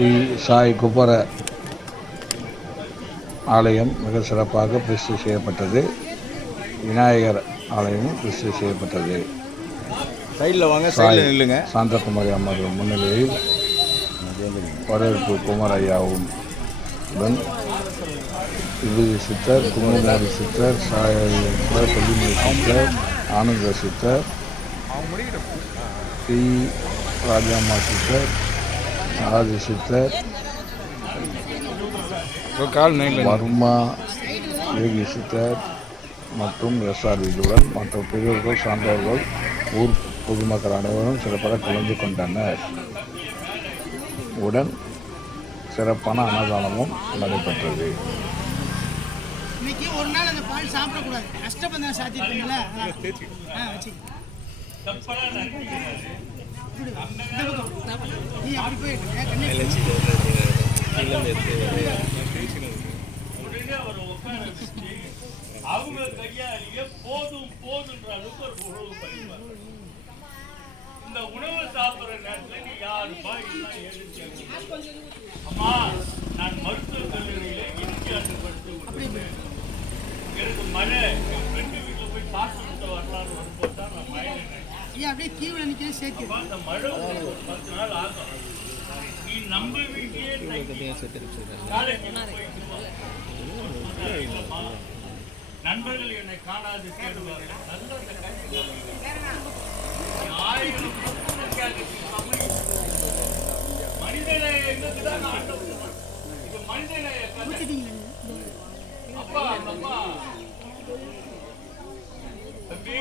ஸ்ரீ சாய் குப்பர ஆலயம் மிக சிறப்பாக பிரதிஷ்டை செய்யப்பட்டது. விநாயகர் ஆலயமும் பிரதிஷ்டை செய்யப்பட்டது. சைடில் வாங்க, சைடில் நில்லுங்க. சாந்தகுமாரி அம்மாள் முன்னிலையில் வரவேற்பு குமாரையாவும் விபூதி சித்தர், குமுதமாரி சித்தர், சாயர் கொல்லிமலை சித்தர், ஆனந்த சித்தர், ஸ்ரீ ராஜாம்மா சித்தர், ஆதி சித்தர், வர்மா யோகி சித்தர் மற்றும் எஸ்ஆர்விகளுடன் மற்ற பெரியோர்கள், சான்றோர்கள், ஊர் பொதுமக்கள் அனைவரும் சிறப்பாக கலந்து கொண்டனர். உடன் சிறப்பான அன்னதானமும் நடைபெற்றது. இன்னைக்கு ஒரு நாள் அந்த பால் சாப்பிடக்கூடாது. அஷ்டபந்தன சாத்திட்டீங்களா? நீ அப்படி போயிட்டு அவங்க கையாலேயே போதும் போதுன்ற அளவுக்கு ஒரு உணவு பண்ணிப்பாங்க. இந்த உணவு சாப்பிடுற நேரத்தில் நீ யாருப்பா அம்மா, நான் மருத்துவக் கல்லூரியில இறுதி ஆண்டு படித்து கொண்டிருந்தேன். எனக்கு மழை, என் ஃப்ரெண்டு வீட்டில் போய் பார்த்து வரலான்னு வரும்போது தான் நான் மழை அப்படியே தீவிர நிற்கிறேன் சேர்த்து. அந்த மழை ஒரு 10 நாள் ஆகும். நீ நம்ம வீட்டிலேயே நண்பர்கள் என்னை காணாது தேடுவார்கள். நல்ல மனிதனை எங்கதான் மனிதனை அப்பா அம்மா தம்பி,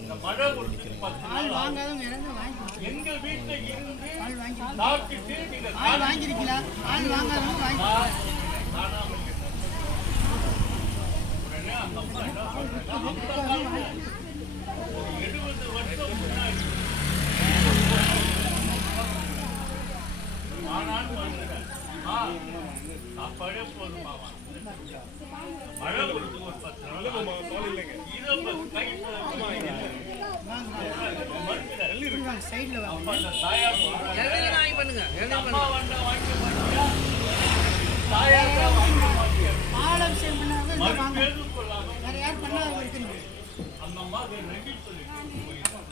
இந்த மழை எங்க வீட்டுல இருந்து சாப்பிட்டு நீங்க வாங்கிருக்கீங்களா? ஆள் வாங்காதவங்க வாங்கி உடனே அந்த அம்மா என்ன 70 வருஷம் முன்னாடி ஆனாலும் வந்துடுறேன். சாப்பாடே போதுமா, மழை வருது ஒரு 10 நாள்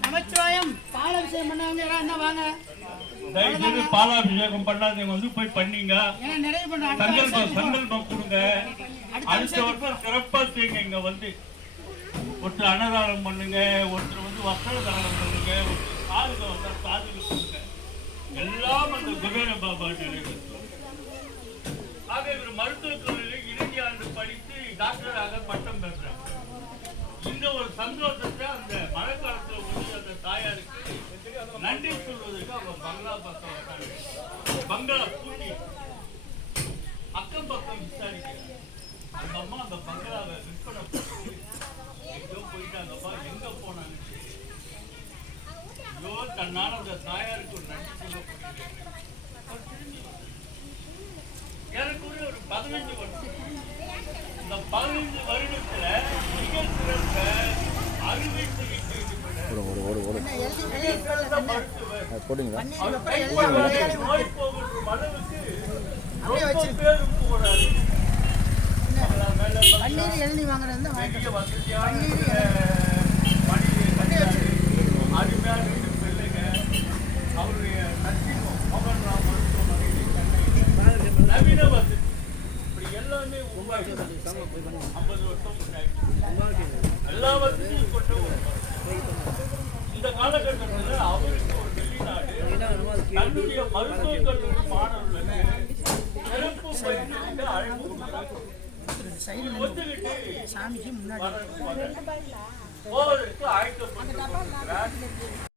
நமச்சிவாயம். பாலாபிஷேகம் பண்ணவங்க என்ன வாங்க, பாலாபிஷேகம் பண்ணாதவங்க வந்து போய் பண்ணீங்க. சங்கல்பம் கொடுங்க. அடுத்த வருஷம் சிறப்பா செய்யுங்க. இங்க வந்து ஒருத்தர் அன்னதானம் பண்ணுங்க, ஒருத்தர் வந்து வஸ்திர தானம் பண்ணுங்க, ஒருத்தர் காதுக வந்தா காதுக பண்ணுங்க. எல்லாம் அந்த குபேர பாபா நிறைவேற்றும். ஆக இவர் மருத்துவக் கல்லூரியில் இறுதி ஆண்டு படித்து டாக்டராக பட்டம் பெற்றார். இந்த ஒரு சந்தோஷத்தை அந்த மழை காலத்தில் வந்து அந்த தாயாருக்கு நன்றி சொல்வதற்கு அவங்க பங்களா பக்கம் பங்களா பூட்டி அக்கம் பக்கம் விசாரிக்கிறார். அந்த அம்மா அந்த பங்களாவை விற்பனை பண்ணி எங்கோ போயிட்டாங்கப்பா, எங்க போனாங்க? ஐயோ, தன்னால அந்த தாயாருக்கு ஒரு நன்றி சொல்லப்படுகிறது. எனக்கு ஒரு 15 வருஷம். இந்த 15 வருடத்துல மிக சிறந்த அறுவை சிகிச்சை நோய் போகின்ற அளவுக்கு ரொம்ப பேரும் போறாரு. பன்னீர் எழுதி வாங்குறது அருமையான பிள்ளைங்க. அவருடைய மகன் நவீன வசதி இப்படி எல்லாமே உருவாக்கி 50 வருஷம் முன்னாடி எல்லா வசதியும் கொண்டு இந்த காலகட்டத்தில் அவருக்கு ஒரு வெளிநாடு தன்னுடைய மருத்துவக் கல்லூரி மாணவர்களுக்கு சிறப்பு பயிற்சிக்கு அழைப்பு கொடுக்கிறார். சாமிக்கு முன்னாடி போவதற்கு ஆயத்தப்பட்டு